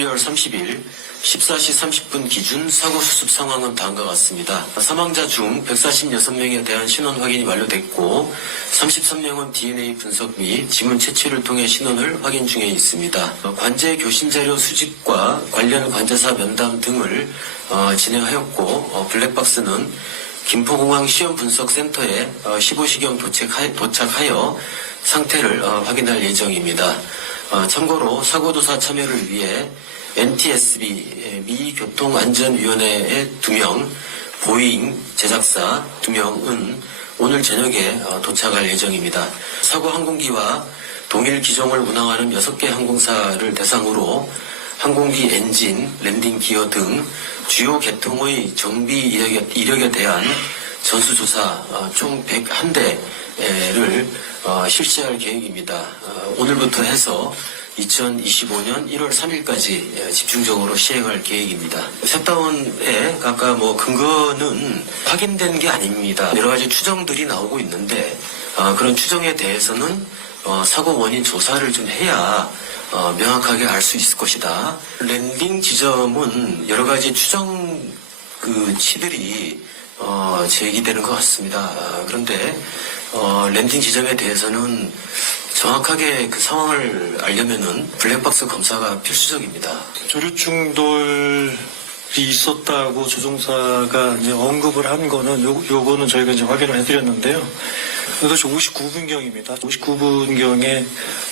12월 30일 14시 30분 기준 사고 수습 상황은 다음과 같습니다. 사망자 중 146명에 대한 신원 확인이 완료됐고 33명은 DNA 분석 및 지문 채취를 통해 신원을 확인 중에 있습니다. 관제 교신 자료 수집과 관련 관제사 면담 등을 진행하였고 블랙박스는 김포공항 시험분석센터에 15시경 도착하여 상태를 확인할 예정입니다. 참고로 사고조사 참여를 위해 NTSB 미교통안전위원회의 2명, 보잉 제작사 2명은 오늘 저녁에 도착할 예정입니다. 사고 항공기와 동일 기종을 운항하는 6개 항공사를 대상으로 항공기 엔진, 랜딩 기어 등 주요 계통의 정비 이력에 대한 전수조사 총 101대를 실시할 계획입니다. 오늘부터 해서 2025년 1월 3일까지 집중적으로 시행할 계획입니다. 셧다운의 아까 근거는 확인된 게 아닙니다. 여러 가지 추정들이 나오고 있는데 그런 추정에 대해서는 사고 원인 조사를 좀 해야 명확하게 알 수 있을 것이다. 랜딩 지점은 여러 가지 추정 치들이 제기되는 것 같습니다. 그런데 랜딩 지점에 대해서는 정확하게 그 상황을 알려면은 블랙박스 검사가 필수적입니다. 조류 충돌이 있었다고 조종사가 이제 언급을 한 거는 요거는 저희가 이제 확인을 해드렸는데요. 8시 59분경입니다. 59분경에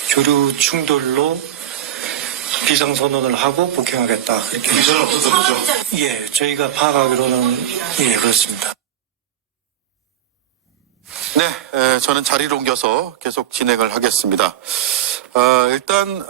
조류 충돌로 비상선언을 하고 복행하겠다. 이렇게. 비전은 없었던 거죠? 예, 저희가 파악하기로는 예, 그렇습니다. 네, 저는 자리를 옮겨서 계속 진행을 하겠습니다. 일단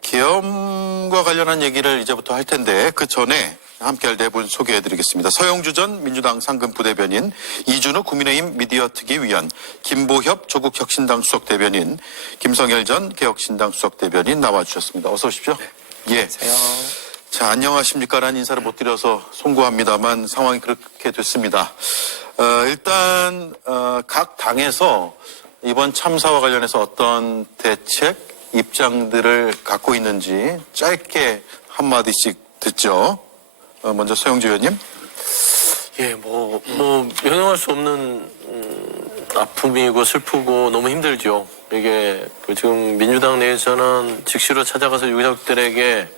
계엄과 관련한 얘기를 이제부터 할 텐데 그 전에 함께할 네 분 소개해드리겠습니다. 서영주 전 민주당 상근부대변인, 이준우 국민의힘 미디어특위위원, 김보협 조국혁신당 수석대변인, 김성열 전 개혁신당 수석대변인 나와주셨습니다. 어서 오십시오. 네. 예. 안녕하세요. 자, 안녕하십니까라는 인사를 못 드려서 송구합니다만 상황이 그렇게 됐습니다. 일단 각 당에서 이번 참사와 관련해서 어떤 대책, 입장들을 갖고 있는지 짧게 한마디씩 듣죠. 먼저 서영주 의원님. 예, 명령할 수 없는 아픔이고 슬프고 너무 힘들죠. 이게 지금 민주당 내에서는 즉시로 찾아가서 유가족들에게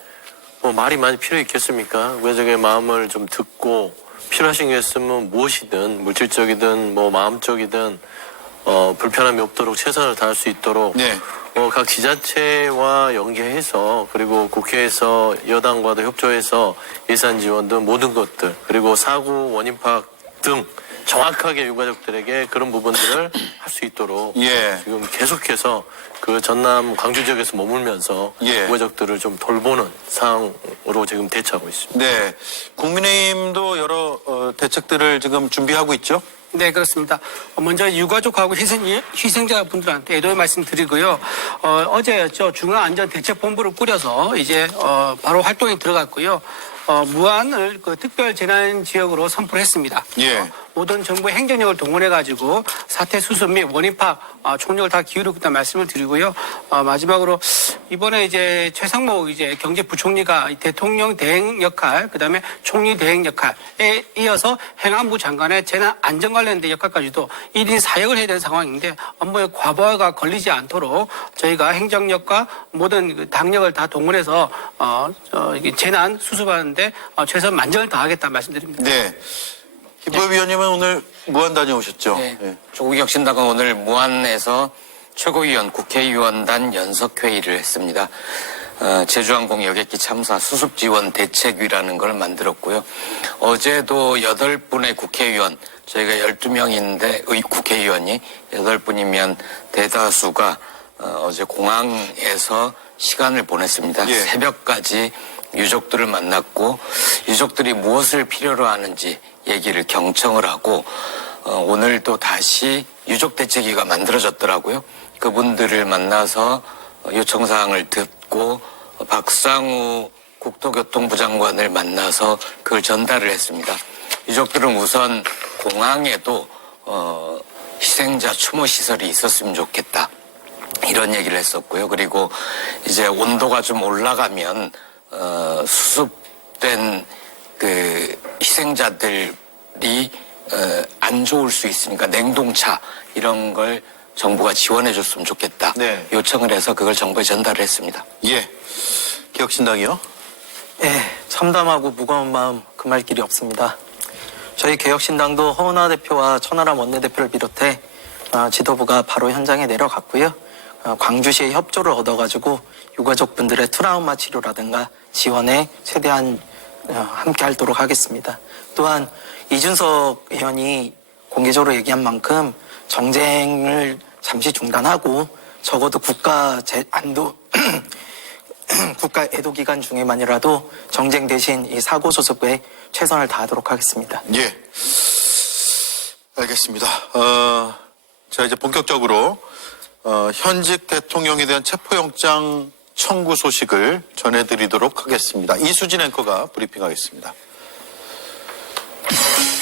말이 많이 필요했겠습니까? 유가족의 마음을 좀 듣고 필요하신 게 있으면 무엇이든 물질적이든 마음적이든 불편함이 없도록 최선을 다할 수 있도록 네. 각 지자체와 연계해서 그리고 국회에서 여당과도 협조해서 예산 지원 등 모든 것들 그리고 사고 원인 파악 등 정확하게 유가족들에게 그런 부분들을 할 수 있도록 예. 지금 계속해서 그 전남 광주 지역에서 머물면서 예. 유가족들을 좀 돌보는 상황으로 지금 대처하고 있습니다. 네. 국민의힘도 여러 대책들을 지금 준비하고 있죠? 네, 그렇습니다. 먼저 유가족하고 희생자분들한테 애도의 말씀드리고요. 어제였죠. 중앙안전대책본부를 꾸려서 이제 바로 활동에 들어갔고요. 무안을 특별 재난 지역으로 선포를 했습니다. 예. 모든 정부의 행정력을 동원해가지고 사태 수습 및 원인 파악 총력을 다 기울이고 있다는 말씀을 드리고요. 마지막으로 이번에 이제 최상목 이제 경제부총리가 대통령 대행 역할, 그다음에 총리 대행 역할에 이어서 행안부 장관의 재난 안전 관련된 역할까지도 1인 4역을 해야 되는 상황인데 업무에 과부하가 걸리지 않도록 저희가 행정력과 모든 당력을 다 동원해서 재난 수습하는데 최선 만전을 다하겠다 말씀드립니다. 네. 김보협 위원님은 오늘 무안 다녀오셨죠? 네. 예. 조국혁신당은 오늘 무안에서 최고위원 국회의원단 연석회의를 했습니다. 제주항공 여객기 참사 수습지원 대책위라는 걸 만들었고요. 어제도 8분의 국회의원, 저희가 12명인데 국회의원이 8분이면 대다수가 어제 공항에서 시간을 보냈습니다. 예. 새벽까지 유족들을 만났고 유족들이 무엇을 필요로 하는지 얘기를 경청을 하고 오늘도 다시 유족대책위가 만들어졌더라고요. 그분들을 만나서 요청사항을 듣고 박상우 국토교통부 장관을 만나서 그걸 전달을 했습니다. 유족들은 우선 공항에도 희생자 추모 시설이 있었으면 좋겠다. 이런 얘기를 했었고요. 그리고 이제 온도가 좀 올라가면 수습된 그 희생자들이 안 좋을 수 있으니까 냉동차 이런 걸 정부가 지원해 줬으면 좋겠다. 네. 요청을 해서 그걸 정부에 전달을 했습니다. 예. 개혁신당이요? 참담하고 무거운 마음 금할 길이 없습니다. 저희 개혁신당도 허은하 대표와 천하람 원내대표를 비롯해 지도부가 바로 현장에 내려갔고요. 광주시의 협조를 얻어가지고 유가족분들의 트라우마 치료라든가 지원에 최대한 함께 하도록 하겠습니다. 또한 이준석 의원이 공개적으로 얘기한 만큼 정쟁을 잠시 중단하고 적어도 국가 애도 기간 중에만이라도 정쟁 대신 이 사고 수습에 최선을 다하도록 하겠습니다. 예. 알겠습니다. 자, 이제 본격적으로, 현직 대통령에 대한 체포영장 청구 소식을 전해드리도록 하겠습니다. 이수진 앵커가 브리핑하겠습니다.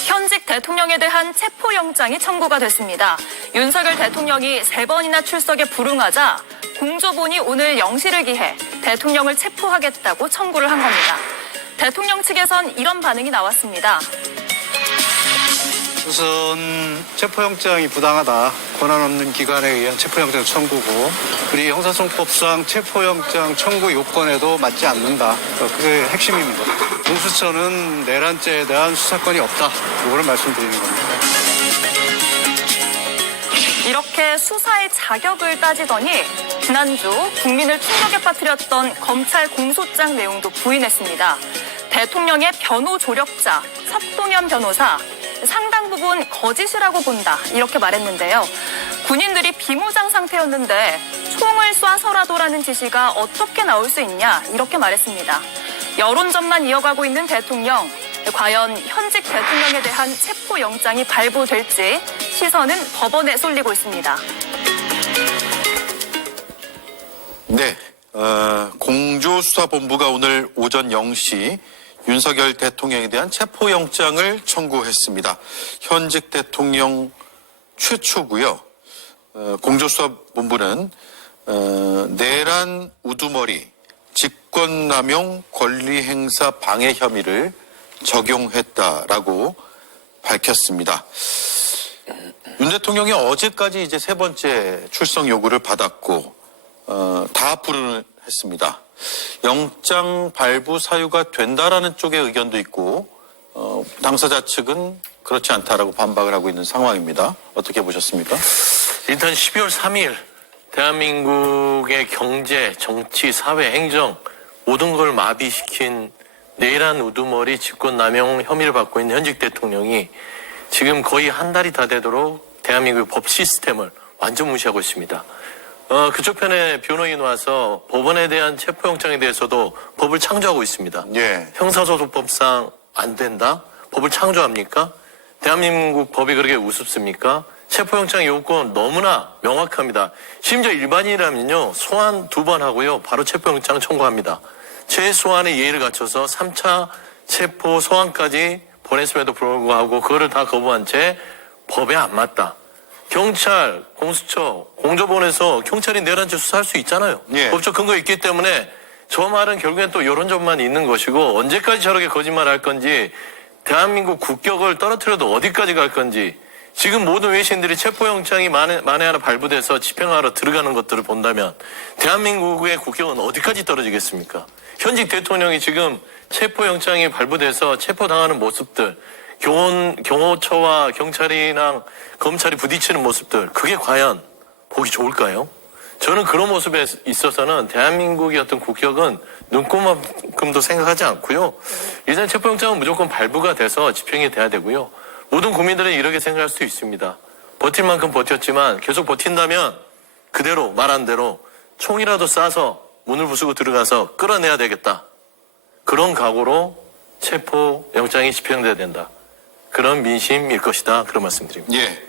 현직 대통령에 대한 체포영장이 청구가 됐습니다. 윤석열 대통령이 3번이나 출석에 불응하자 공조본이 오늘 영시를 기해 대통령을 체포하겠다고 청구를 한 겁니다. 대통령 측에선 이런 반응이 나왔습니다. 우선 체포영장이 부당하다. 권한 없는 기관에 의한 체포영장 청구고 우리 형사소송법상 체포영장 청구 요건에도 맞지 않는다. 그게 핵심입니다. 공수처는 내란죄에 대한 수사권이 없다. 이거를 말씀드리는 겁니다. 이렇게 수사의 자격을 따지더니 지난주 국민을 충격에 빠뜨렸던 검찰 공소장 내용도 부인했습니다. 대통령의 변호 조력자 석동현 변호사 상당 부분 거짓이라고 본다 이렇게 말했는데요. 군인들이 비무장 상태였는데 총을 쏴서라도라는 지시가 어떻게 나올 수 있냐 이렇게 말했습니다. 여론전만 이어가고 있는 대통령, 과연 현직 대통령에 대한 체포영장이 발부될지 시선은 법원에 쏠리고 있습니다. 네. 공조수사본부가 오늘 오전 0시 윤석열 대통령에 대한 체포영장을 청구했습니다. 현직 대통령 최초고요. 공조수사본부는 내란 우두머리, 직권남용 권리행사 방해 혐의를 적용했다라고 밝혔습니다. 윤 대통령이 어제까지 이제 3번째 출석 요구를 받았고 다 불응을 했습니다. 영장 발부 사유가 된다라는 쪽의 의견도 있고 당사자 측은 그렇지 않다라고 반박을 하고 있는 상황입니다. 어떻게 보셨습니까? 일단 12월 3일 대한민국의 경제, 정치, 사회, 행정 모든 걸 마비시킨 내란 우두머리 직권남용 혐의를 받고 있는 현직 대통령이 지금 거의 한 달이 다 되도록 대한민국의 법 시스템을 완전 무시하고 있습니다. 그쪽 편에 변호인 와서 법원에 대한 체포영장에 대해서도 법을 창조하고 있습니다. 예. 형사소송법상 안 된다? 법을 창조합니까? 대한민국 법이 그렇게 우습습니까? 체포영장 요건 너무나 명확합니다. 심지어 일반인이라면요, 소환 2번 하고요, 바로 체포영장 청구합니다. 최소한의 예의를 갖춰서 3차 체포 소환까지 보냈음에도 불구하고 그거를 다 거부한 채 법에 안 맞다. 경찰, 공수처, 공조본에서 경찰이 내란죄 수사할 수 있잖아요. 예. 법적 근거 있기 때문에 저 말은 결국엔 또 이런 점만 있는 것이고 언제까지 저렇게 거짓말 할 건지 대한민국 국격을 떨어뜨려도 어디까지 갈 건지 지금 모든 외신들이 체포영장이 만에 하나 발부돼서 집행하러 들어가는 것들을 본다면 대한민국의 국격은 어디까지 떨어지겠습니까? 현직 대통령이 지금 체포영장이 발부돼서 체포당하는 모습들, 경호처와 경찰이랑 검찰이 부딪히는 모습들, 그게 과연 보기 좋을까요? 저는 그런 모습에 있어서는 대한민국의 어떤 국격은 눈꼽만큼도 생각하지 않고요. 일단 체포영장은 무조건 발부가 돼서 집행이 돼야 되고요. 모든 국민들은 이렇게 생각할 수 있습니다. 버틸 만큼 버텼지만 계속 버틴다면 그대로 말한 대로 총이라도 쏴서 문을 부수고 들어가서 끌어내야 되겠다. 그런 각오로 체포영장이 집행돼야 된다. 그런 민심일 것이다. 그런 말씀드립니다. 예.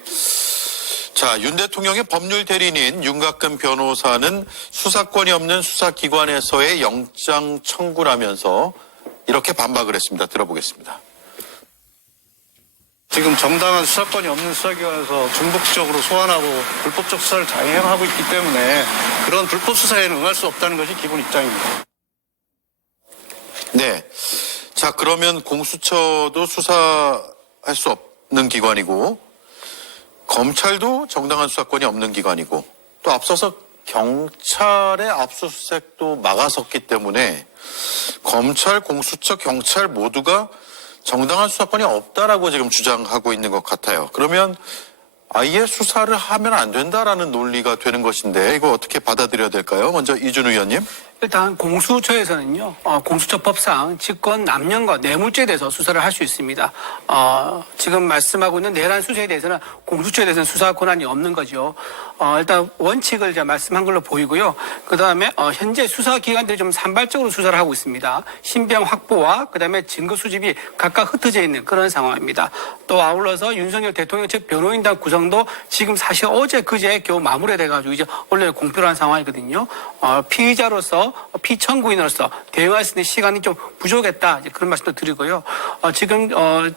자, 윤 대통령의 법률 대리인인 윤곽근 변호사는 수사권이 없는 수사기관에서의 영장 청구라면서 이렇게 반박을 했습니다. 들어보겠습니다. 지금 정당한 수사권이 없는 수사기관에서 중복적으로 소환하고 불법적 수사를 자행하고 있기 때문에 그런 불법 수사에는 응할 수 없다는 것이 기본 입장입니다. 네. 자, 그러면 공수처도 수사할 수 없는 기관이고, 검찰도 정당한 수사권이 없는 기관이고, 또 앞서서 경찰의 압수수색도 막아섰기 때문에 검찰, 공수처, 경찰 모두가 정당한 수사권이 없다라고 지금 주장하고 있는 것 같아요. 그러면 아예 수사를 하면 안 된다라는 논리가 되는 것인데 이거 어떻게 받아들여야 될까요? 먼저 이준 의원님. 일단 공수처에서는요, 공수처법상 직권 남용과 뇌물죄에 대해서 수사를 할 수 있습니다. 지금 말씀하고 있는 내란 수사에 대해서는 공수처에 대해서는 수사 권한이 없는 거죠. 일단 원칙을 제가 말씀한 걸로 보이고요. 그 다음에 현재 수사기관들이 좀 산발적으로 수사를 하고 있습니다. 신병 확보와 그 다음에 증거 수집이 각각 흩어져 있는 그런 상황입니다. 또 아울러서 윤석열 대통령 측 변호인단 구성도 지금 사실 어제 그제 겨우 마무리돼가지고 이제 원래 공표한 상황이거든요. 피의자로서 피청구인으로서 대응할 수 있는 시간이 좀 부족했다. 이제 그런 말씀도 드리고요. 지금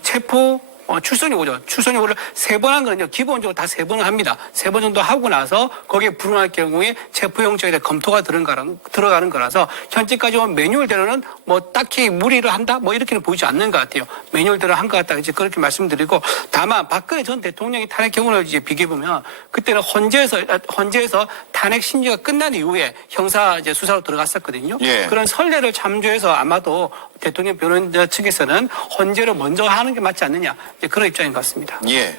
체포 출석 요구죠. 출석 요구를 3번 한 거는요. 기본적으로 다 3번을 합니다. 3번 정도 하고 나서 거기에 불응할 경우에 체포영장에 대해 검토가 들어가는 거라서 현재까지 온 매뉴얼대로는 뭐 딱히 무리를 한다? 뭐 이렇게는 보이지 않는 것 같아요. 매뉴얼대로 한 것 같다. 이제 그렇게 말씀드리고 다만 박근혜 전 대통령이 탄핵 경우를 이제 비교해보면 그때는 헌재에서 탄핵 심리가 끝난 이후에 형사 이제 수사로 들어갔었거든요. 예. 그런 선례를 참조해서 아마도 대통령 변호인 측에서는 헌재를 먼저 하는 게 맞지 않느냐. 이제 그런 입장인 것 같습니다. 예.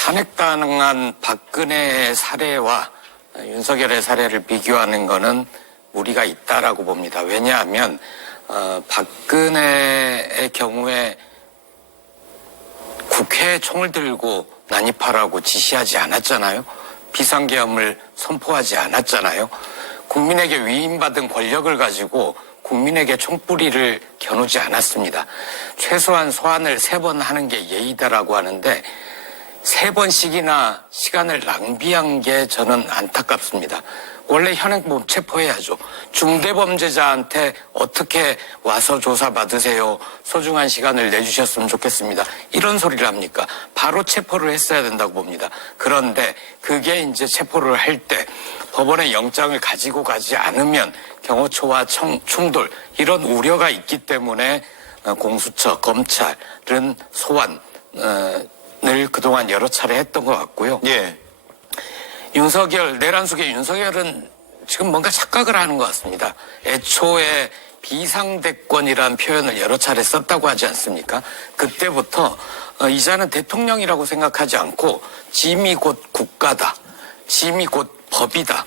탄핵당한 박근혜의 사례와 윤석열의 사례를 비교하는 거는 무리가 있다라고 봅니다. 왜냐하면 박근혜의 경우에 국회에 총을 들고 난입하라고 지시하지 않았잖아요. 비상계엄을 선포하지 않았잖아요. 국민에게 위임받은 권력을 가지고 국민에게 총뿌리를 겨누지 않았습니다. 최소한 소환을 3번 하는 게 예의다라고 하는데 3번씩이나 시간을 낭비한 게 저는 안타깝습니다. 원래 현행범 체포해야죠. 중대범죄자한테 어떻게 와서 조사받으세요. 소중한 시간을 내주셨으면 좋겠습니다. 이런 소리를 합니까? 바로 체포를 했어야 된다고 봅니다. 그런데 그게 이제 체포를 할 때 법원의 영장을 가지고 가지 않으면 경호처와 충돌 이런 우려가 있기 때문에 공수처, 검찰은 소환을 그동안 여러 차례 했던 것 같고요. 예. 윤석열, 내란 속의 윤석열은 지금 뭔가 착각을 하는 것 같습니다. 애초에 비상대권이라는 표현을 여러 차례 썼다고 하지 않습니까? 그때부터 이자는 대통령이라고 생각하지 않고 짐이 곧 국가다. 짐이 곧 법이다.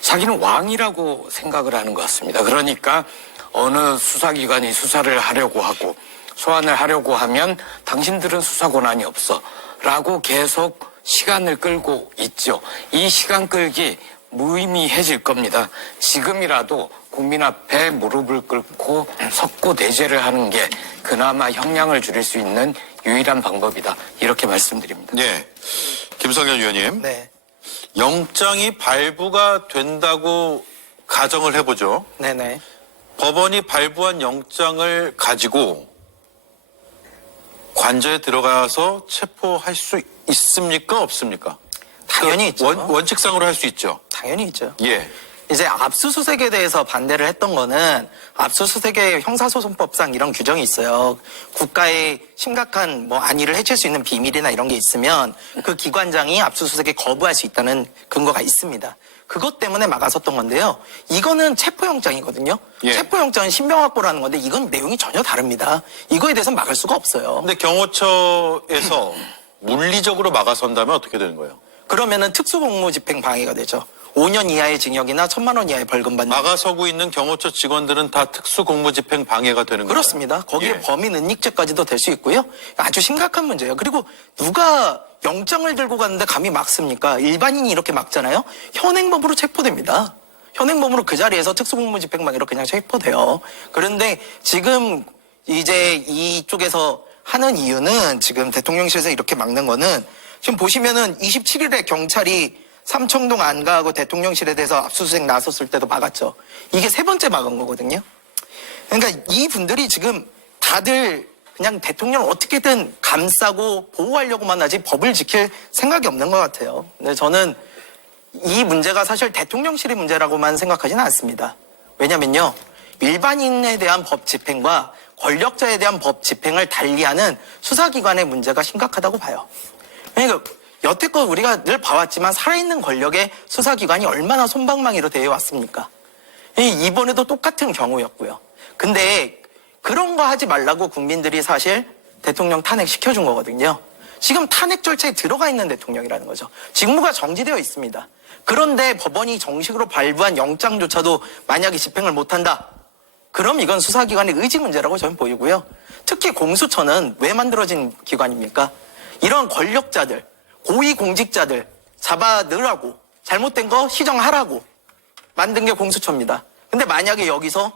자기는 왕이라고 생각을 하는 것 같습니다. 그러니까 어느 수사기관이 수사를 하려고 하고 소환을 하려고 하면 당신들은 수사 권한이 없어 라고 계속 시간을 끌고 있죠. 이 시간 끌기 무의미해질 겁니다. 지금이라도 국민 앞에 무릎을 꿇고 석고 대죄를 하는 게 그나마 형량을 줄일 수 있는 유일한 방법이다. 이렇게 말씀드립니다. 네. 김성현 의원님. 네. 영장이 발부가 된다고 가정을 해보죠. 네네. 법원이 발부한 영장을 가지고 관저에 들어가서 체포할 수 있습니까? 없습니까? 당연히 있죠. 원칙상으로 할 수 있죠. 당연히 있죠. 예. 이제 압수수색에 대해서 반대를 했던 거는 압수수색의 형사소송법상 이런 규정이 있어요. 국가의 심각한 뭐 안위를 해칠 수 있는 비밀이나 이런 게 있으면 그 기관장이 압수수색에 거부할 수 있다는 근거가 있습니다. 그것 때문에 막아섰던 건데요. 이거는 체포영장이거든요. 예. 체포영장은 신병확보라는 건데 이건 내용이 전혀 다릅니다. 이거에 대해서 막을 수가 없어요. 근데 경호처에서 물리적으로 막아선다면 어떻게 되는 거예요? 그러면은 특수공무집행 방해가 되죠. 5년 이하의 징역이나 1,000만 원 이하의 벌금 받는. 막아서고 있는 경호처 직원들은 다 특수공무집행 방해가 되는 거예요. 그렇습니다. 거기에 예. 범인 은닉죄까지도 될 수 있고요. 아주 심각한 문제예요. 그리고 누가 영장을 들고 갔는데 감히 막습니까? 일반인이 이렇게 막잖아요. 현행범으로 체포됩니다. 현행범으로 그 자리에서 특수공무집행방해로 그냥 체포돼요. 그런데 지금 이제 이쪽에서 하는 이유는 지금 대통령실에서 이렇게 막는 거는 지금 보시면은 27일에 경찰이 삼청동 안가하고 대통령실에 대해서 압수수색 나섰을 때도 막았죠. 이게 3번째 막은 거거든요. 그러니까 이 분들이 지금 다들 그냥 대통령을 어떻게든 감싸고 보호하려고만 하지 법을 지킬 생각이 없는 것 같아요. 근데 저는 이 문제가 사실 대통령실의 문제라고만 생각하지는 않습니다. 왜냐면요. 일반인에 대한 법 집행과 권력자에 대한 법 집행을 달리하는 수사기관의 문제가 심각하다고 봐요. 그러니까 여태껏 우리가 늘 봐왔지만 살아있는 권력의 수사기관이 얼마나 솜방망이로 대해왔습니까? 이번에도 똑같은 경우였고요. 근데 그런 거 하지 말라고 국민들이 사실 대통령 탄핵 시켜준 거거든요. 지금 탄핵 절차에 들어가 있는 대통령이라는 거죠. 직무가 정지되어 있습니다. 그런데 법원이 정식으로 발부한 영장조차도 만약에 집행을 못한다. 그럼 이건 수사기관의 의지 문제라고 저는 보이고요. 특히 공수처는 왜 만들어진 기관입니까? 이런 권력자들, 고위공직자들 잡아 넣으라고, 잘못된 거 시정하라고 만든 게 공수처입니다. 근데 만약에 여기서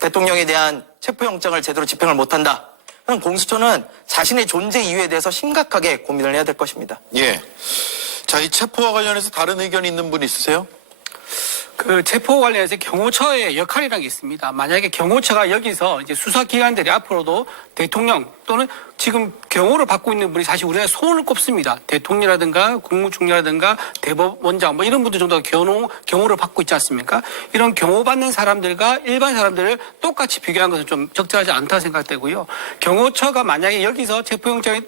대통령에 대한 체포영장을 제대로 집행을 못한다. 그럼 공수처는 자신의 존재 이유에 대해서 심각하게 고민을 해야 될 것입니다. 예. 자, 이 체포와 관련해서 다른 의견이 있는 분 있으세요? 그 체포 관련해서 경호처의 역할이라는 게 있습니다. 만약에 경호처가 여기서 이제 수사기관들이 앞으로도 대통령 또는 지금 경호를 받고 있는 분이 사실 우리나라에 손을 꼽습니다. 대통령이라든가 국무총리라든가 대법원장 뭐 이런 분들 정도가 경호를 받고 있지 않습니까? 이런 경호받는 사람들과 일반 사람들을 똑같이 비교한 것은 좀 적절하지 않다고 생각되고요. 경호처가 만약에 여기서 체포영장을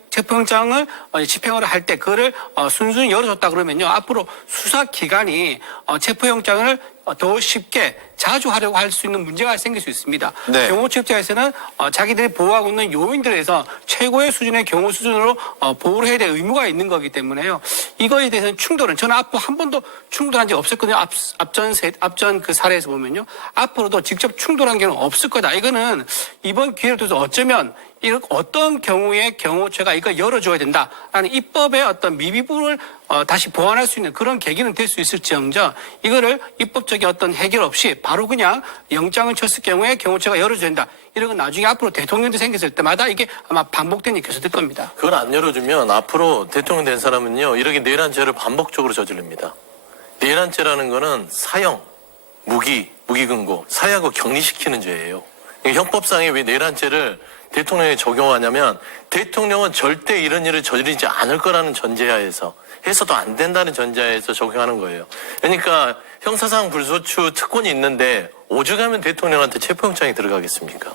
집행을 할 때 그거를 순순히 열어줬다 그러면요. 앞으로 수사기관이 체포영장을 더 쉽게 자주 하려고 할 수 있는 문제가 생길 수 있습니다. 네. 경호처 입장에서는 자기들이 보호하고 있는 요인들에서 최고의 수준의 경호 수준으로 보호를 해야 될 의무가 있는 거기 때문에요. 이거에 대해서는 충돌은 저는 앞으로 한 번도 충돌한 적이 없었거든요. 앞전 그 사례에서 보면요. 앞으로도 직접 충돌한 경우는 없을 거다. 이거는 이번 기회를 통해서 어쩌면 어떤 경우에 경호처가 이걸 열어줘야 된다라는 입법의 어떤 미비부분을 다시 보완할 수 있는 그런 계기는 될 수 있을지언정 이거를 입법적인 어떤 해결 없이 바로 그냥 영장을 쳤을 경우에 경호처가 열어줘야 된다. 이런 건 나중에 앞으로 대통령도 생겼을 때마다 이게 아마 반복된 일이 계속될 겁니다. 그걸 안 열어주면 앞으로 대통령 된 사람은요, 이렇게 내란 죄를 반복적으로 저지릅니다. 내란죄라는 거는 사형, 무기금고, 사형하고 격리시키는 죄예요. 형법상에 왜 내란죄를 대통령에 적용하냐면 대통령은 절대 이런 일을 저지르지 않을 거라는 전제하에서 해서도 안 된다는 전제하에서 적용하는 거예요. 그러니까 형사상 불소추 특권이 있는데 오죽하면 대통령한테 체포영장이 들어가겠습니까?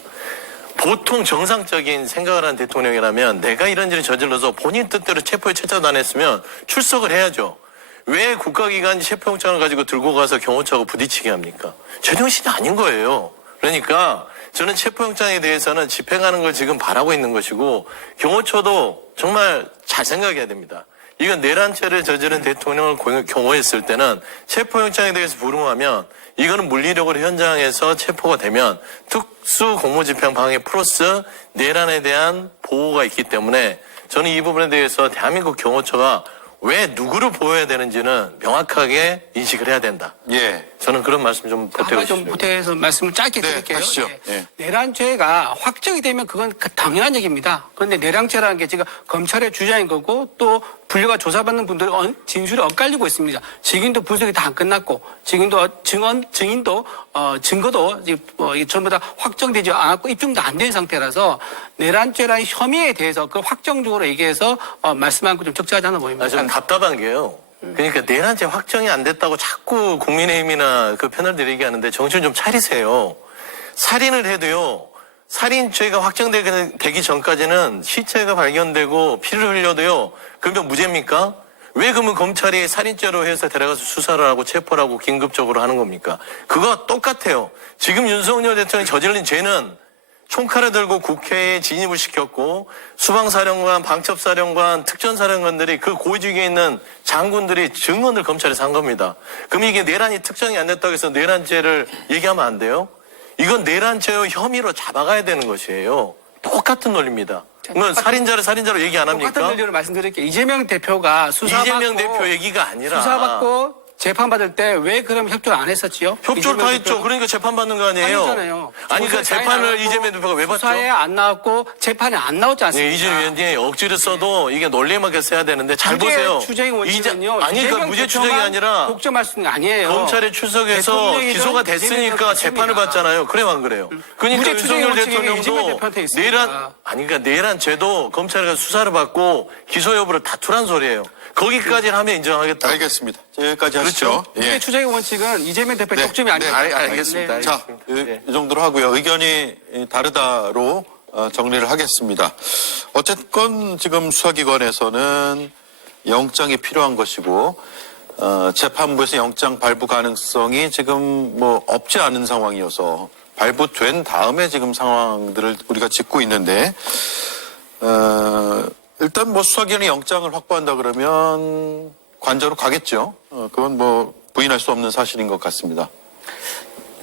보통 정상적인 생각을 한 대통령이라면 내가 이런 일을 저질러서 본인 뜻대로 체포에 채택당했으면 출석을 해야죠. 왜 국가기관이 체포영장을 가지고 들고 가서 경호처하고 부딪히게 합니까? 제정신이 아닌 거예요. 그러니까 저는 체포영장에 대해서는 집행하는 걸 지금 바라고 있는 것이고 경호처도 정말 잘 생각해야 됩니다. 이건 내란죄를 저지른 대통령을 경호했을 때는 체포영장에 대해서 불응하면 이거는 물리력으로 현장에서 체포가 되면 특수 공무집행 방해 플러스 내란에 대한 보호가 있기 때문에 저는 이 부분에 대해서 대한민국 경호처가 왜 누구를 보호해야 되는지는 명확하게 인식을 해야 된다. 예. 저는 그런 말씀 좀 보태고 좀 싶습니다. 보태서 말씀을 짧게 네, 드릴게요. 하시죠. 예. 예. 내란죄가 확정이 되면 그건 당연한 얘기입니다. 그런데 내란죄라는 게 지금 검찰의 주장인 거고 또 분류가 조사받는 분들 진술이 엇갈리고 있습니다. 증인도 분석이 다 안 끝났고 증인도 증거도 전부 다 확정되지 않았고 입증도 안 된 상태라서 내란죄라는 혐의에 대해서 그 확정적으로 얘기해서 말씀한 거 좀 적절하지 않아 보입니다. 저는 답답한 게요. 그러니까 내란죄 확정이 안 됐다고 자꾸 국민의힘이나 그 패널들이 얘기하는데 정신 좀 차리세요. 살인을 해도요. 살인죄가 확정되기 전까지는 시체가 발견되고 피를 흘려도요. 그러면 무죄입니까? 왜 그러면 검찰이 살인죄로 해서 데려가서 수사를 하고 체포를 하고 긴급적으로 하는 겁니까? 그거 똑같아요. 지금 윤석열 대통령이 저지른 죄는 총칼을 들고 국회에 진입을 시켰고 수방사령관, 방첩사령관, 특전사령관들이 그 고위직에 있는 장군들이 증언을 검찰에서 한 겁니다. 그럼 이게 내란이 특정이 안 됐다고 해서 내란죄를 얘기하면 안 돼요? 이건 내란죄의 혐의로 잡아가야 되는 것이에요. 똑같은 논리입니다. 그러면 살인자를 살인자로 얘기 안 합니까? 똑같은 논리로 말씀드릴게요. 이재명 대표가 이재명 대표 얘기가 아니라 수사받고 재판받을 때 왜 그럼 협조를 안 했었지요? 협조를 다 했죠. 그러니까 재판받는 거 아니에요? 아니잖아요. 아니 그러니까 재판을 이재명 대표가 왜 받죠? 수사에 안 나왔고 재판에 안 나왔지 않습니까? 네, 이재명 위원장이 억지를 써도 이게 논리에 맞게 써야 되는데 잘 보세요. 추정이 원칙은요. 아니 그러니까 무죄 추정이 아니라 독점할 수는 아니에요. 검찰에 출석해서 대통령이든 기소가 이재명 됐으니까 대표가 재판을 있습니다. 받잖아요. 그래요 안 그래요? 그러니까 무죄 추정의 윤석열 원칙이 이재명 대통령도 대표한테 있습니다. 그러니까 내란 죄도 검찰이 수사를 받고 기소 여부를 다투란 소리예요. 거기까지는 하면 인정하겠다. 알겠습니다. 여기까지 하시죠. 국회 예. 추정의 원칙은 이재명 대표의 네. 독점이 아니다. 알겠습니다. 자, 네. 이 정도로 하고요. 의견이 다르다로 정리를 하겠습니다. 어쨌건 지금 수사기관에서는 영장이 필요한 것이고 재판부에서 영장 발부 가능성이 지금 뭐 없지 않은 상황이어서 발부된 다음에 지금 상황들을 우리가 짚고 있는데 일단 뭐 수사기관이 영장을 확보한다 그러면 관저로 가겠죠. 그건 뭐 부인할 수 없는 사실인 것 같습니다.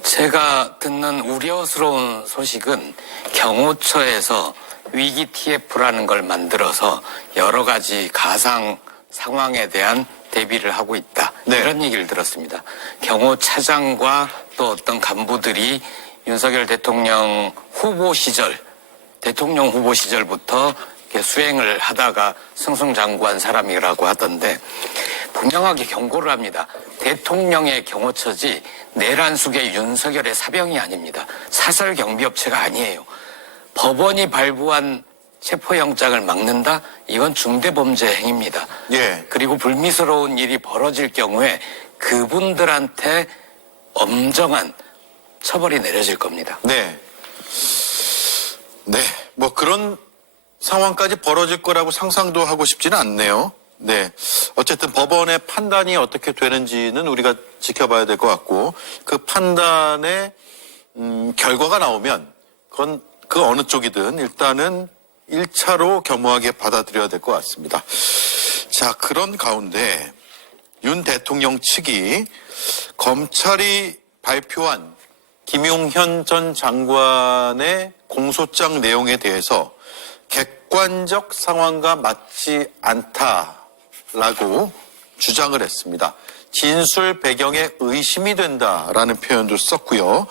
제가 듣는 우려스러운 소식은 경호처에서 위기 TF라는 걸 만들어서 여러 가지 가상 상황에 대한 대비를 하고 있다. 네. 이런 얘기를 들었습니다. 경호차장과 또 어떤 간부들이 윤석열 대통령 후보 시절부터 이렇게 수행을 하다가 승승장구한 사람이라고 하던데 분명하게 경고를 합니다. 대통령의 경호처지 내란숙의 윤석열의 사병이 아닙니다. 사설 경비업체가 아니에요. 법원이 발부한 체포영장을 막는다? 이건 중대범죄 행위입니다. 예. 그리고 불미스러운 일이 벌어질 경우에 그분들한테 엄정한 처벌이 내려질 겁니다. 네. 네. 뭐 그런 상황까지 벌어질 거라고 상상도 하고 싶지는 않네요. 네. 어쨌든 법원의 판단이 어떻게 되는지는 우리가 지켜봐야 될 것 같고 그 판단의 결과가 나오면 그건 그 어느 쪽이든 일단은 1차로 겸허하게 받아들여야 될 것 같습니다. 자, 그런 가운데 윤 대통령 측이 검찰이 발표한 김용현 전 장관의 공소장 내용에 대해서 객관적 상황과 맞지 않다라고 주장을 했습니다. 진술 배경에 의심이 된다라는 표현도 썼고요.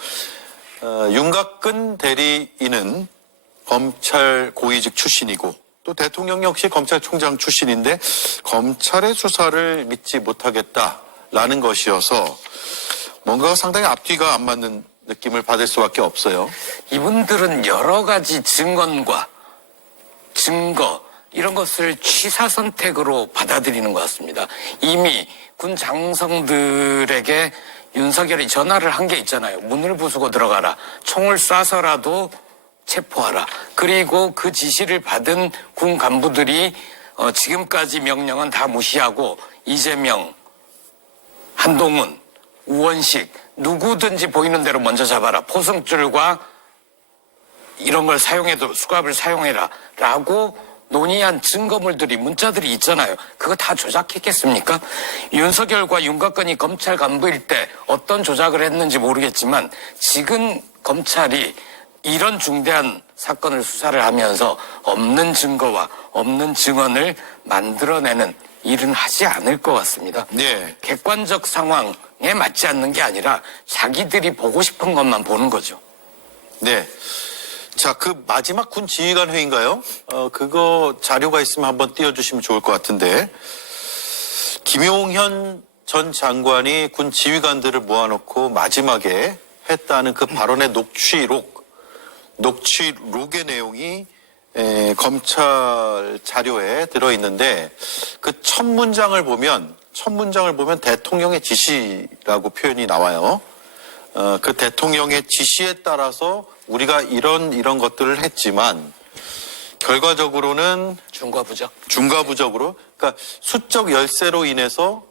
윤곽근 대리인은 검찰 고위직 출신이고 또 대통령 역시 검찰총장 출신인데 검찰의 수사를 믿지 못하겠다라는 것이어서 뭔가 상당히 앞뒤가 안 맞는 느낌을 받을 수밖에 없어요. 이분들은 여러 가지 증언과 증거 이런 것을 취사 선택으로 받아들이는 것 같습니다. 이미 군 장성들에게 윤석열이 전화를 한 게 있잖아요. 문을 부수고 들어가라. 총을 쏴서라도 체포하라. 그리고 그 지시를 받은 군 간부들이 지금까지 명령은 다 무시하고 이재명, 한동훈, 우원식 누구든지 보이는 대로 먼저 잡아라. 포승줄과 이런 걸 사용해도 수갑을 사용해라 라고 논의한 증거물들이 문자들이 있잖아요. 그거 다 조작했겠습니까? 윤석열과 윤곽근이 검찰 간부일 때 어떤 조작을 했는지 모르겠지만 지금 검찰이 이런 중대한 사건을 수사를 하면서 없는 증거와 없는 증언을 만들어내는 일은 하지 않을 것 같습니다. 네. 객관적 상황에 맞지 않는 게 아니라 자기들이 보고 싶은 것만 보는 거죠. 네. 자, 그 마지막 군 지휘관 회의인가요? 그거 자료가 있으면 한번 띄워주시면 좋을 것 같은데. 김용현 전 장관이 군 지휘관들을 모아놓고 마지막에 했다는 그 발언의 녹취록의 내용이 검찰 자료에 들어있는데 그 첫 문장을 보면 대통령의 지시라고 표현이 나와요. 그 대통령의 지시에 따라서 우리가 이런 것들을 했지만 결과적으로는 중과부적으로 그러니까 수적 열세로 인해서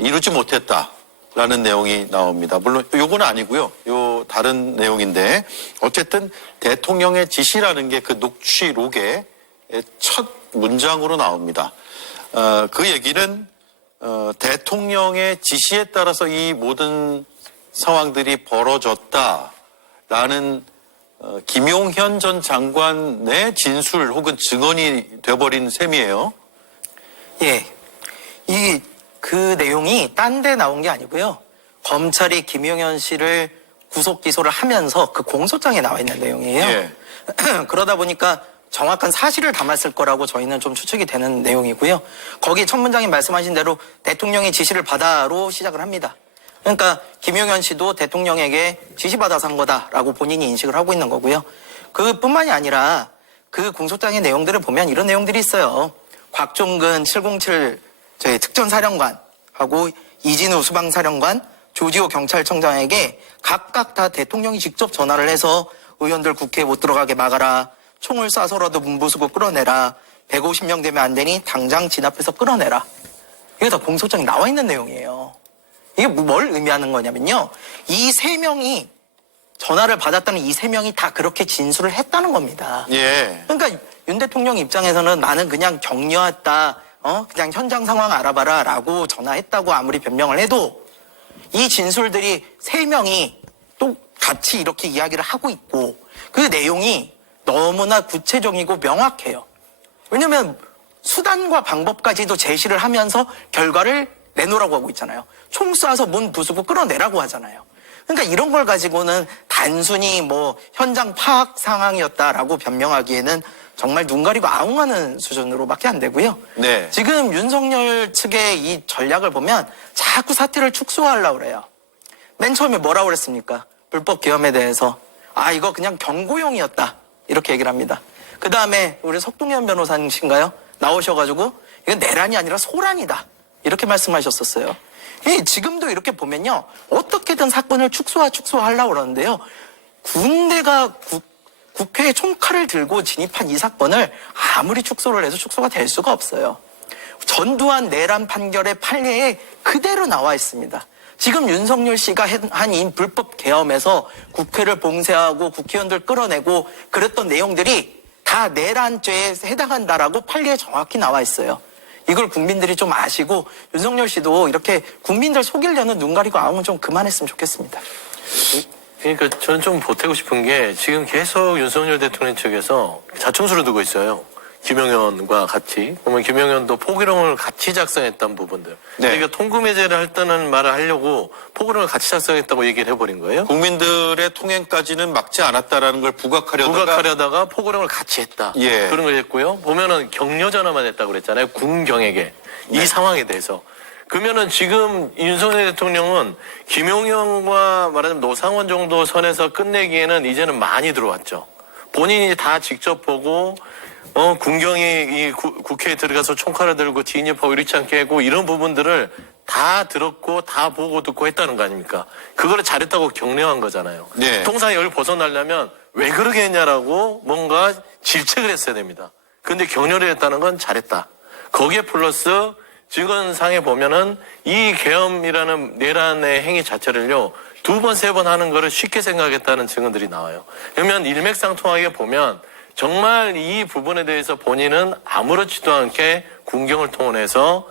이루지 못했다라는 내용이 나옵니다. 물론 요거는 아니고요. 요 다른 내용인데 어쨌든 대통령의 지시라는 게 그 녹취록의 첫 문장으로 나옵니다. 그 얘기는 대통령의 지시에 따라서 이 모든 상황들이 벌어졌다라는 김용현 전 장관의 진술 혹은 증언이 돼버린 셈이에요. 예. 그 내용이 딴 데 나온 게 아니고요. 검찰이 김용현 씨를 구속 기소를 하면서 그 공소장에 나와 있는 내용이에요. 예. 그러다 보니까 정확한 사실을 담았을 거라고 저희는 좀 추측이 되는 내용이고요. 거기 첫 문장에 말씀하신 대로 대통령의 지시를 받아로 시작을 합니다. 그러니까 김용현 씨도 대통령에게 지시받아서 한 거다라고 본인이 인식을 하고 있는 거고요. 그뿐만이 아니라 그 공소장의 내용들을 보면 이런 내용들이 있어요. 곽종근 707 저희 특전사령관하고 이진우 수방사령관, 조지호 경찰청장에게 각각 다 대통령이 직접 전화를 해서 의원들 국회에 못 들어가게 막아라, 총을 쏴서라도 문부수고 끌어내라, 150명 되면 안 되니 당장 진압해서 끌어내라. 이게 다 공소장에 나와 있는 내용이에요. 이게 뭘 의미하는 거냐면요, 이 세 명이 전화를 받았다는 이 세 명이 다 그렇게 진술을 했다는 겁니다. 예. 그러니까 윤 대통령 입장에서는 나는 그냥 격려했다, 그냥 현장 상황 알아봐라 라고 전화했다고 아무리 변명을 해도 이 진술들이 세 명이 또 같이 이렇게 이야기를 하고 있고 그 내용이 너무나 구체적이고 명확해요. 왜냐면 수단과 방법까지도 제시를 하면서 결과를 내놓으라고 하고 있잖아요. 총 쏴서 문 부수고 끌어내라고 하잖아요. 그러니까 이런 걸 가지고는 단순히 뭐 현장 파악 상황이었다라고 변명하기에는 정말 눈 가리고 아웅하는 수준으로밖에 안 되고요. 네. 지금 윤석열 측의 이 전략을 보면 자꾸 사태를 축소하려고 그래요. 맨 처음에 뭐라고 그랬습니까? 불법 계엄에 대해서 이거 그냥 경고용이었다 이렇게 얘기를 합니다. 그 다음에 우리 석동현 변호사님이신가요? 나오셔가지고 이건 내란이 아니라 소란이다 이렇게 말씀하셨었어요. 지금도 이렇게 보면요, 어떻게든 사건을 축소하려고 그러는데요, 군대가 국회에 총칼을 들고 진입한 이 사건을 아무리 축소를 해도 축소가 될 수가 없어요. 전두환 내란 판결의 판례에 그대로 나와 있습니다. 지금 윤석열 씨가 한 이 불법 계엄에서 국회를 봉쇄하고 국회의원들 끌어내고 그랬던 내용들이 다 내란죄에 해당한다라고 판례에 정확히 나와 있어요. 이걸 국민들이 좀 아시고 윤석열 씨도 이렇게 국민들 속이려는 눈 가리고 아웅은 좀 그만했으면 좋겠습니다. 그러니까 저는 좀 보태고 싶은 게 지금 계속 윤석열 대통령 측에서 자충수를 두고 있어요. 김용현과 같이. 보면 김용현도 포기령을 같이 작성했던 부분들. 네. 그러니까 통금해제를 했다는 말을 하려고 포기령을 같이 작성했다고 얘기를 해버린 거예요. 국민들의 통행까지는 막지 않았다라는 걸 부각하려다가 포기령을 같이 했다. 예. 그런 걸 했고요. 보면은 격려 전화만 했다고 그랬잖아요. 군경에게. 이 상황에 대해서. 그러면은 지금 윤석열 대통령은 김용현과 말하자면 노상원 정도 선에서 끝내기에는 이제는 많이 들어왔죠. 본인이 다 직접 보고 군경이 이 국회에 들어가서 총칼을 들고 진입하고 이렇지 않게 하고 이런 부분들을 다 들었고 다 보고 듣고 했다는 거 아닙니까? 그거를 잘했다고 격려한 거잖아요. 네. 통상 여기 벗어나려면 왜 그러게 했냐라고 뭔가 질책을 했어야 됩니다. 근데 격려를 했다는 건 잘했다. 거기에 플러스 증언상에 보면은 이 계엄이라는 내란의 행위 자체를요, 2번, 3번 하는 거를 쉽게 생각했다는 증언들이 나와요. 그러면 일맥상통하게 보면 정말 이 부분에 대해서 본인은 아무렇지도 않게 군경을 통해서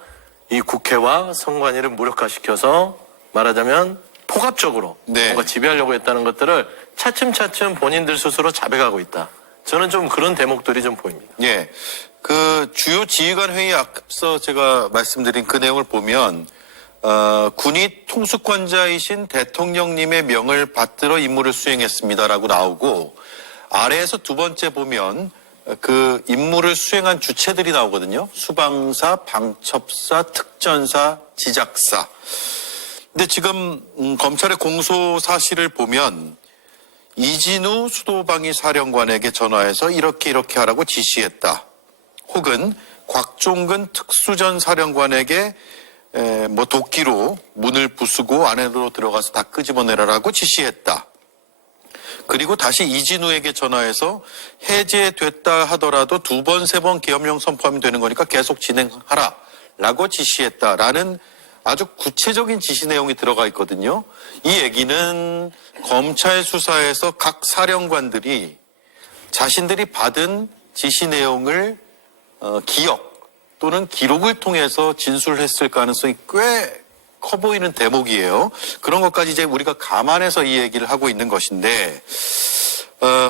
이 국회와 선관위를 무력화시켜서 말하자면 포괄적으로 네. 뭔가 지배하려고 했다는 것들을 차츰차츰 본인들 스스로 자백하고 있다. 저는 좀 그런 대목들이 좀 보입니다. 예. 그 주요 지휘관 회의 앞서 제가 말씀드린 그 내용을 보면 군이 통수권자이신 대통령님의 명을 받들어 임무를 수행했습니다라고 나오고 아래에서 두 번째 보면 그 임무를 수행한 주체들이 나오거든요. 수방사, 방첩사, 특전사, 지작사. 근데 지금 검찰의 공소 사실을 보면 이진우 수도방위 사령관에게 전화해서 이렇게 하라고 지시했다. 혹은 곽종근 특수전 사령관에게 뭐 도끼로 문을 부수고 안으로 들어가서 다 끄집어내라라고 지시했다. 그리고 다시 이진우에게 전화해서 해제됐다 하더라도 2번, 3번 계엄령 선포하면 되는 거니까 계속 진행하라 라고 지시했다라는 아주 구체적인 지시 내용이 들어가 있거든요. 이 얘기는 검찰 수사에서 각 사령관들이 자신들이 받은 지시 내용을 기억 또는 기록을 통해서 진술했을 가능성이 꽤 커 보이는 대목이에요. 그런 것까지 이제 우리가 감안해서 이 얘기를 하고 있는 것인데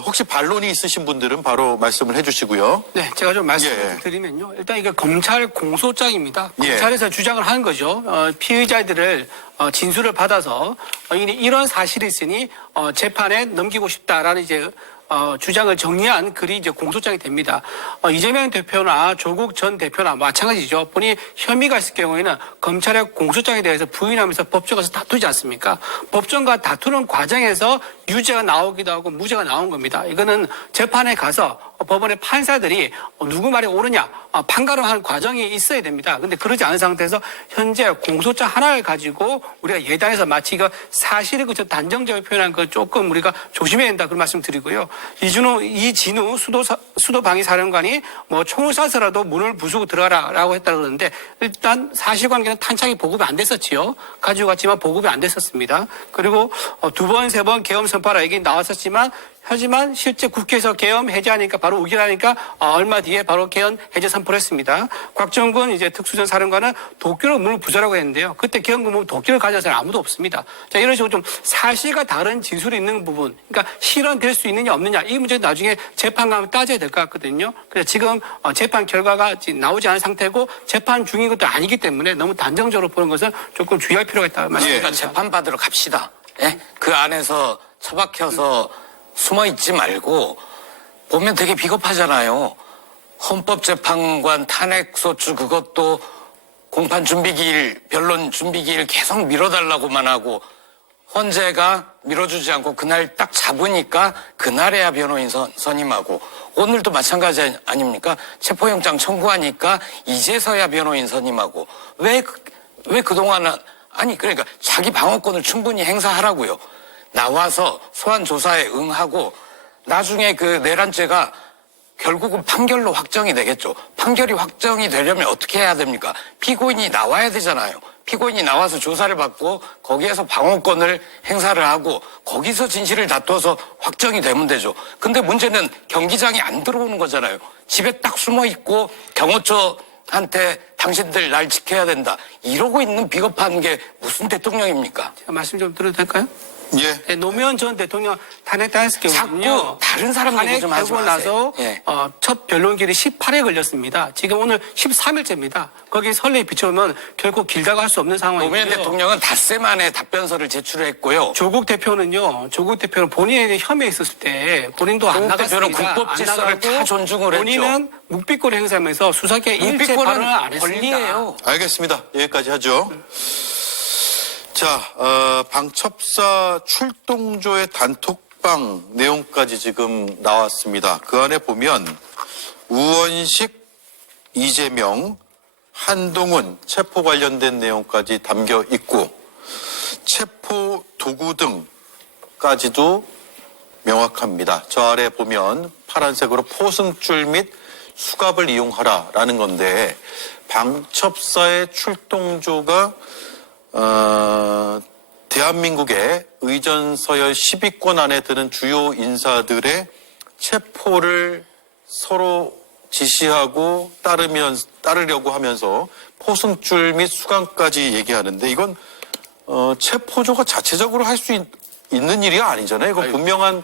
혹시 반론이 있으신 분들은 바로 말씀을 해주시고요. 네, 제가 좀 말씀드리면요. 일단 이게 검찰 공소장입니다. 예. 검찰에서 주장을 하는 거죠. 피의자들을 진술을 받아서 이런 사실이 있으니 재판에 넘기고 싶다라는 이제 주장을 정리한 글이 이제 공소장이 됩니다. 이재명 대표나 조국 전 대표나 마찬가지죠. 본인이 혐의가 있을 경우에는 검찰의 공소장에 대해서 부인하면서 법정 가서 다투지 않습니까? 법정과 다투는 과정에서 유죄가 나오기도 하고 무죄가 나온 겁니다. 이거는 재판에 가서 법원의 판사들이 누구 말이 옳으냐 판가름하는 과정이 있어야 됩니다. 근데 그러지 않은 상태에서 현재 공소장 하나를 가지고 우리가 예단해서 마치 이거 사실을 그저 단정적으로 표현한 거 조금 우리가 조심해야 된다 그런 말씀 드리고요. 이진우 수도방위사령관이 뭐 총을 쏴서라도 문을 부수고 들어가라라고 했다 그러는데 일단 사실관계는 탄창이 보급이 안 됐었지요. 가지고 갔지만 보급이 안 됐었습니다. 그리고 두 번, 세 번 계엄 선포라 얘기 나왔었지만 하지만 실제 국회에서 계엄 해제하니까 바로 의결하니까 얼마 뒤에 바로 계엄 해제 선포를 했습니다. 곽정근 이제 특수전 사령관은 도쿄로 문을 부수라고 했는데요. 그때 계엄군 보면 도쿄를 가져온 사람 아무도 없습니다. 자, 이런 식으로 좀 사실과 다른 진술이 있는 부분, 그러니까 실현될 수 있느냐 없느냐 이 문제는 나중에 재판 가면 따져야 될 것 같거든요. 그래서 지금 재판 결과가 나오지 않은 상태고 재판 중인 것도 아니기 때문에 너무 단정적으로 보는 것은 조금 주의할 필요가 있다 말씀드립니다. 그러니까 재판 받으러 갑시다. 예? 그 안에서 처박혀서 숨어 있지 말고 보면 되게 비겁하잖아요. 헌법재판관 탄핵소추 그것도 공판 준비기일, 변론 준비기일 계속 미뤄달라고만 하고 헌재가 밀어주지 않고 그날 딱 잡으니까 그날에야 변호인 선임하고 오늘도 마찬가지 아닙니까? 체포영장 청구하니까 이제서야 변호인 선임하고 왜 그동안은 아니 그러니까 자기 방어권을 충분히 행사하라고요. 나와서 소환 조사에 응하고 나중에 그 내란죄가 결국은 판결로 확정이 되겠죠. 판결이 확정이 되려면 어떻게 해야 됩니까? 피고인이 나와야 되잖아요. 피고인이 나와서 조사를 받고 거기에서 방어권을 행사를 하고 거기서 진실을 다퉈서 확정이 되면 되죠. 근데 문제는 경기장이 안 들어오는 거잖아요. 집에 딱 숨어 있고 경호처한테 당신들 날 지켜야 된다. 이러고 있는 비겁한 게 무슨 대통령입니까? 제가 말씀 좀 드려도 될까요? 예. 네, 노무현 전 대통령 탄핵당했을 경우는요. 자꾸 다른 사람 얘기 좀 하지 탄핵하고 마세요. 나서 예. 첫 변론길이 18회 걸렸습니다. 지금 오늘 13일째입니다. 거기 설레에 비춰보면 결코 길다고 할 수 없는 상황이고요. 노무현 대통령은 닷새 만에 답변서를 제출했고요. 조국 대표는 본인의 혐의에 있었을 때 본인도 안 조국 나갔습니다. 대표는 국법 질서를 안 나가고 다 존중을 했죠. 본인은 묵비권을 행사하면서 수사기에 일체 발언을 안 했습니다. 권리예요. 알겠습니다. 여기까지 하죠. 자, 방첩사 출동조의 단톡방 내용까지 지금 나왔습니다. 그 안에 보면 우원식, 이재명, 한동훈 체포 관련된 내용까지 담겨 있고 체포 도구 등까지도 명확합니다. 저 아래 보면 파란색으로 포승줄 및 수갑을 이용하라라는 건데 방첩사의 출동조가 대한민국의 의전서열 10위권 안에 드는 주요 인사들의 체포를 서로 지시하고 따르려고 하면서 포승줄 및 수감까지 얘기하는데 이건 체포조가 자체적으로 할 수 있는 일이 아니잖아요. 이건 분명한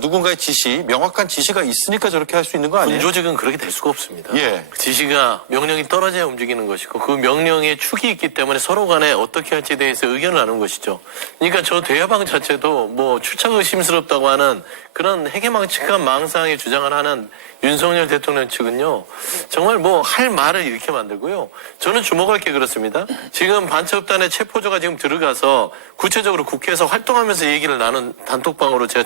누군가의 지시, 명확한 지시가 있으니까 저렇게 할 수 있는 거 아니에요? 군조직은 그렇게 될 수가 없습니다. 예. 지시가 명령이 떨어져야 움직이는 것이고 그 명령의 축이 있기 때문에 서로 간에 어떻게 할지에 대해서 의견을 나누는 것이죠. 그러니까 저 대야방 자체도 뭐 출처 의심스럽다고 하는 그런 해괴망측한 망상에 주장을 하는 윤석열 대통령 측은요. 정말 뭐 할 말을 이렇게 만들고요. 저는 주목할 게 그렇습니다. 지금 반첩단의 체포조가 지금 들어가서 구체적으로 국회에서 활동하면서 얘기를 나눈 단톡방으로 제가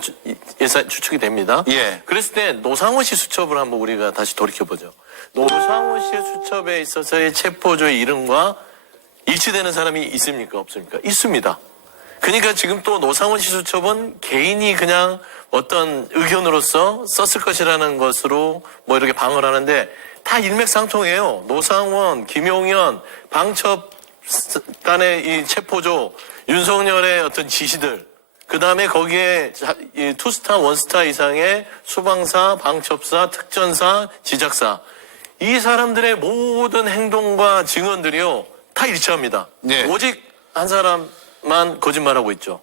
추측이 됩니다. 예. 그랬을 때 노상원 씨 수첩을 한번 우리가 다시 돌이켜보죠. 노상원 씨의 수첩에 있어서의 체포조의 이름과 일치되는 사람이 있습니까? 없습니까? 있습니다. 그러니까 지금 또 노상원 씨 수첩은 개인이 그냥 어떤 의견으로서 썼을 것이라는 것으로 뭐 이렇게 방어를 하는데 다 일맥상통해요. 노상원, 김용현, 방첩단의 이 체포조, 윤석열의 어떤 지시들, 그 다음에 거기에 투스타, 원스타 이상의 수방사, 방첩사, 특전사, 지작사. 이 사람들의 모든 행동과 증언들이요. 다 일치합니다. 네. 오직 한 사람만 거짓말하고 있죠.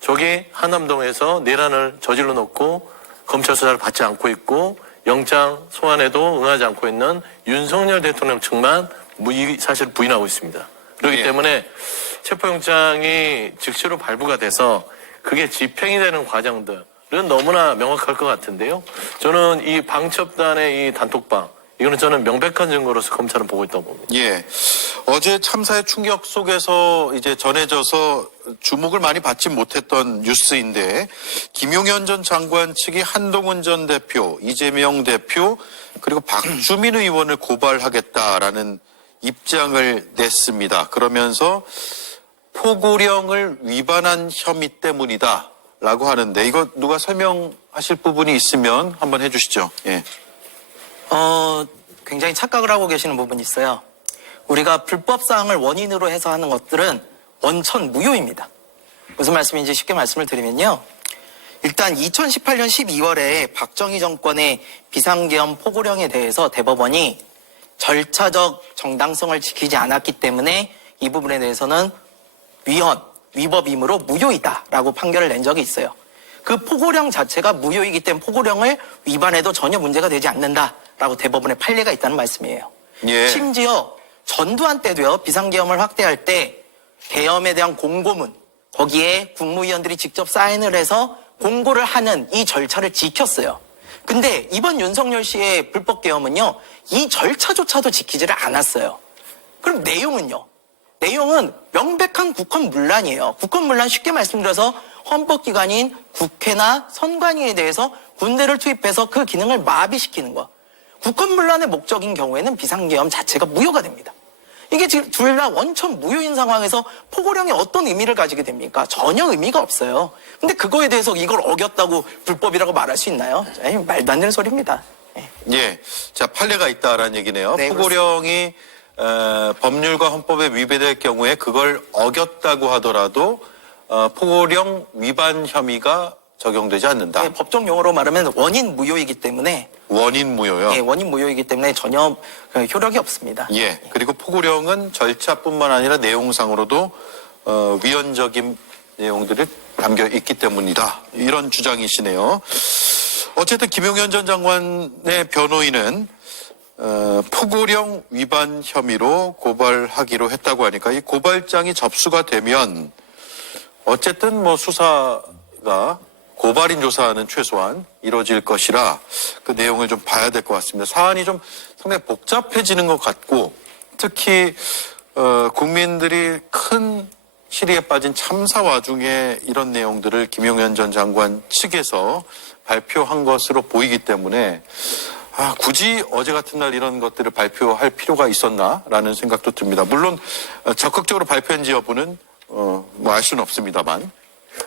저기 한남동에서 내란을 저질러 놓고 검찰 수사를 받지 않고 있고 영장 소환에도 응하지 않고 있는 윤석열 대통령 측만 이 사실을 부인하고 있습니다. 그렇기 네. 때문에 체포영장이 즉시로 발부가 돼서 그게 집행이 되는 과정들은 너무나 명확할 것 같은데요. 저는 이 방첩단의 이 단톡방, 이거는 저는 명백한 증거로서 검찰은 보고 있다고 봅니다. 예. 어제 참사의 충격 속에서 이제 전해져서 주목을 많이 받지 못했던 뉴스인데, 김용현 전 장관 측이 한동훈 전 대표, 이재명 대표, 그리고 박주민 의원을 고발하겠다라는 입장을 냈습니다. 그러면서 포고령을 위반한 혐의 때문이다라고 하는데, 이거 누가 설명하실 부분이 있으면 한번 해주시죠. 예. 굉장히 착각을 하고 계시는 부분이 있어요. 우리가 불법 사항을 원인으로 해서 하는 것들은 원천 무효입니다. 무슨 말씀인지 쉽게 말씀을 드리면요. 일단 2018년 12월에 박정희 정권의 비상계엄 포고령에 대해서 대법원이 절차적 정당성을 지키지 않았기 때문에 이 부분에 대해서는 위법이므로 무효이다라고 판결을 낸 적이 있어요. 그 포고령 자체가 무효이기 때문에 포고령을 위반해도 전혀 문제가 되지 않는다라고 대법원의 판례가 있다는 말씀이에요. 예. 심지어 전두환 때도요. 비상계엄을 확대할 때 계엄에 대한 공고문, 거기에 국무위원들이 직접 사인을 해서 공고를 하는 이 절차를 지켰어요. 근데 이번 윤석열 씨의 불법계엄은요. 이 절차조차도 지키지를 않았어요. 그럼 내용은요? 내용은 명백한 국헌문란이에요. 국헌문란 쉽게 말씀드려서 헌법기관인 국회나 선관위에 대해서 군대를 투입해서 그 기능을 마비시키는 거. 국헌문란의 목적인 경우에는 비상계엄 자체가 무효가 됩니다. 이게 지금 둘 다 원천 무효인 상황에서 포고령이 어떤 의미를 가지게 됩니까? 전혀 의미가 없어요. 근데 그거에 대해서 이걸 어겼다고 불법이라고 말할 수 있나요? 말도 안 되는 소리입니다. 예. 자, 판례가 있다라는 얘기네요. 네, 포고령이 법률과 헌법에 위배될 경우에 그걸 어겼다고 하더라도 포고령 위반 혐의가 적용되지 않는다. 네, 법정 용어로 말하면 원인 무효이기 때문에 원인 무효요. 예, 원인 무효이기 때문에 전혀 효력이 없습니다. 예. 그리고 포고령은 절차뿐만 아니라 내용상으로도 위헌적인 내용들이 담겨 있기 때문이다. 이런 주장이시네요. 어쨌든 김용현 전 장관의 변호인은 포고령 위반 혐의로 고발하기로 했다고 하니까 이 고발장이 접수가 되면 어쨌든 뭐 수사가 고발인 조사는 최소한 이루어질 것이라 그 내용을 좀 봐야 될 것 같습니다. 사안이 좀 상당히 복잡해지는 것 같고 특히 국민들이 큰 시리에 빠진 참사 와중에 이런 내용들을 김용현 전 장관 측에서 발표한 것으로 보이기 때문에 굳이 어제 같은 날 이런 것들을 발표할 필요가 있었나라는 생각도 듭니다. 물론 적극적으로 발표한지 여부는 뭐 알 수는 없습니다만.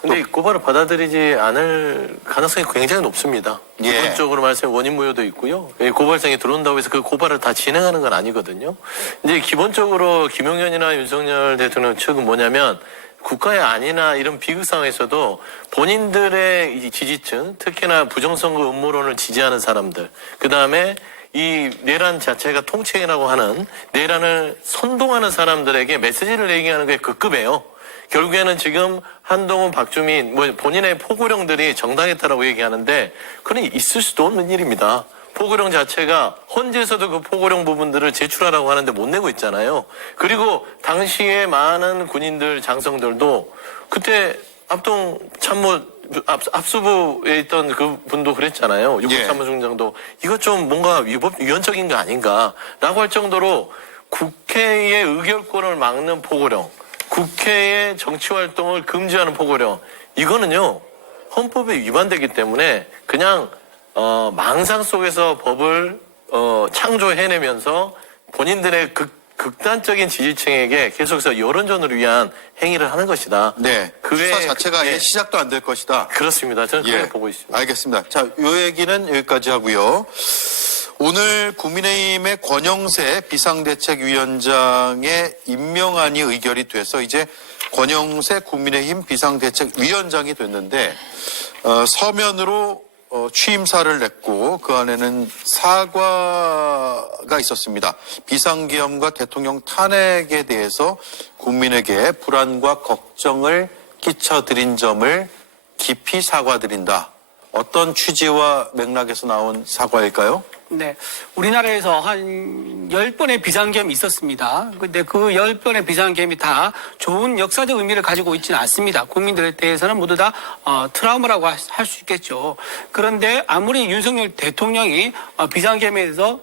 근데 이 고발을 받아들이지 않을 가능성이 굉장히 높습니다. 예. 기본적으로 말하면 원인 무효도 있고요. 고발장이 들어온다고 해서 그 고발을 다 진행하는 건 아니거든요. 이제 기본적으로 김용현이나 윤석열 대통령 측은 뭐냐면 국가의 안위나 이런 비극 상황에서도 본인들의 이 지지층, 특히나 부정선거 음모론을 지지하는 사람들, 그 다음에 이 내란 자체가 통치라고 하는 내란을 선동하는 사람들에게 메시지를 얘기하는 게 급급해요. 결국에는 지금 한동훈, 박주민, 본인의 포고령들이 정당했다라고 얘기하는데 그건 있을 수도 없는 일입니다. 포고령 자체가 헌재에서도 그 포고령 부분들을 제출하라고 하는데 못 내고 있잖아요. 그리고 당시에 많은 군인들, 장성들도 그때 합동 참모 압수부에 있던 그 분도 그랬잖아요. 육군참모총장도 이거 좀 뭔가 위헌적인 거 아닌가라고 할 정도로 국회의 의결권을 막는 포고령, 국회의 정치활동을 금지하는 포고령, 이거는요 헌법에 위반되기 때문에 그냥 망상 속에서 법을 창조해내면서 본인들의 극단적인 지지층에게 계속해서 여론전을 위한 행위를 하는 것이다. 네. 수사 자체가 아예 시작도 안 될 것이다. 그렇습니다. 저는 그렇게 보고 있습니다. 알겠습니다. 자, 요 얘기는 여기까지 하고요. 오늘 국민의힘의 권영세 비상대책위원장의 임명안이 의결이 돼서 이제 권영세 국민의힘 비상대책위원장이 됐는데 서면으로 취임사를 냈고 그 안에는 사과가 있었습니다. 비상계엄과 대통령 탄핵에 대해서 국민에게 불안과 걱정을 끼쳐드린 점을 깊이 사과드린다. 어떤 취지와 맥락에서 나온 사과일까요? 네. 우리나라에서 한 10번의 비상계엄이 있었습니다. 근데 그 10번의 비상계엄이 다 좋은 역사적 의미를 가지고 있지는 않습니다. 국민들에 대해서는 모두 다 트라우마라고 할 수 있겠죠. 그런데 아무리 윤석열 대통령이 비상계엄에 대해서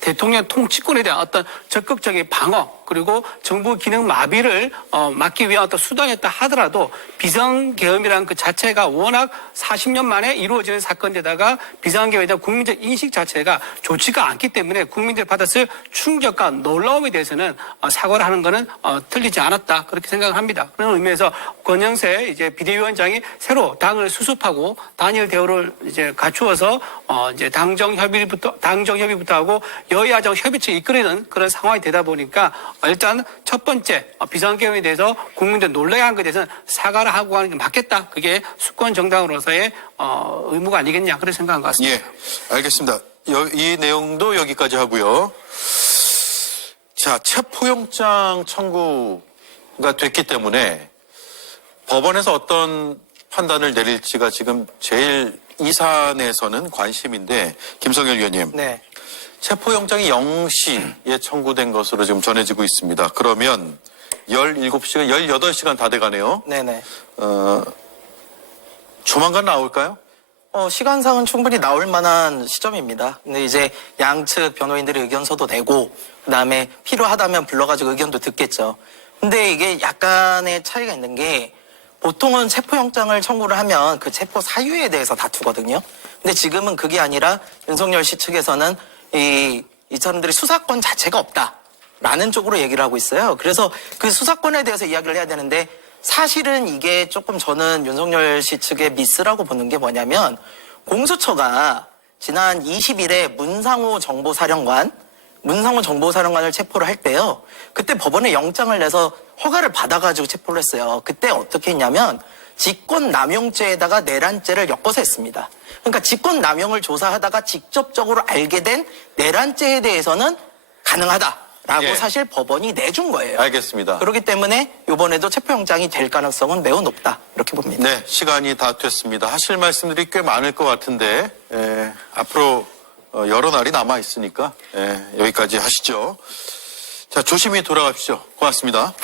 대통령 통치권에 대한 어떤 적극적인 방어 그리고 정부 기능 마비를 막기 위한 어떤 수단이었다 하더라도 비상계엄이라는 그 자체가 워낙 40년 만에 이루어지는 사건에다가 비상계엄에 대한 국민적 인식 자체가 좋지가 않기 때문에 국민들이 받았을 충격과 놀라움에 대해서는 사과를 하는 것은 틀리지 않았다 그렇게 생각을 합니다. 그런 의미에서 권영세 이제 비대위원장이 새로 당을 수습하고 단일 대우를 이제 갖추어서 이제 당정 협의부터 하고 여야정 협의체 이끌어내는 그런 상황이 되다 보니까 일단 첫 번째 비상계엄에 대해서 국민들 놀라야 한 것에 대해서는 사과를 하고 하는 게 맞겠다. 그게 수권 정당으로서의 의무가 아니겠냐 그렇게 생각한 것 같습니다. 예, 알겠습니다. 이 내용도 여기까지 하고요. 자, 체포영장 청구가 됐기 때문에 법원에서 어떤 판단을 내릴지가 지금 제일 이 사안에서는 관심인데, 김성열 위원님. 네. 체포영장이 0시에 청구된 것으로 지금 전해지고 있습니다. 그러면 17시간, 18시간 다 돼가네요. 네네. 조만간 나올까요? 시간상은 충분히 나올 만한 시점입니다. 근데 이제 양측 변호인들의 의견서도 내고, 그 다음에 필요하다면 불러가지고 의견도 듣겠죠. 근데 이게 약간의 차이가 있는 게, 보통은 체포영장을 청구를 하면 그 체포 사유에 대해서 다투거든요. 근데 지금은 그게 아니라 윤석열 씨 측에서는 이 사람들이 수사권 자체가 없다라는 쪽으로 얘기를 하고 있어요. 그래서 그 수사권에 대해서 이야기를 해야 되는데 사실은 이게 조금 저는 윤석열 씨 측의 미스라고 보는 게 뭐냐면 공수처가 지난 20일에 문상호 정보사령관을 체포를 할 때요. 그때 법원에 영장을 내서 허가를 받아가지고 체포를 했어요. 그때 어떻게 했냐면 직권남용죄에다가 내란죄를 엮어서 했습니다. 그러니까 직권남용을 조사하다가 직접적으로 알게 된 내란죄에 대해서는 가능하다라고 예. 사실 법원이 내준 거예요. 알겠습니다. 그렇기 때문에 이번에도 체포영장이 될 가능성은 매우 높다 이렇게 봅니다. 네, 시간이 다 됐습니다. 하실 말씀들이 꽤 많을 것 같은데 앞으로 여러 날이 남아 있으니까 여기까지 하시죠. 자, 조심히 돌아가십시오. 고맙습니다.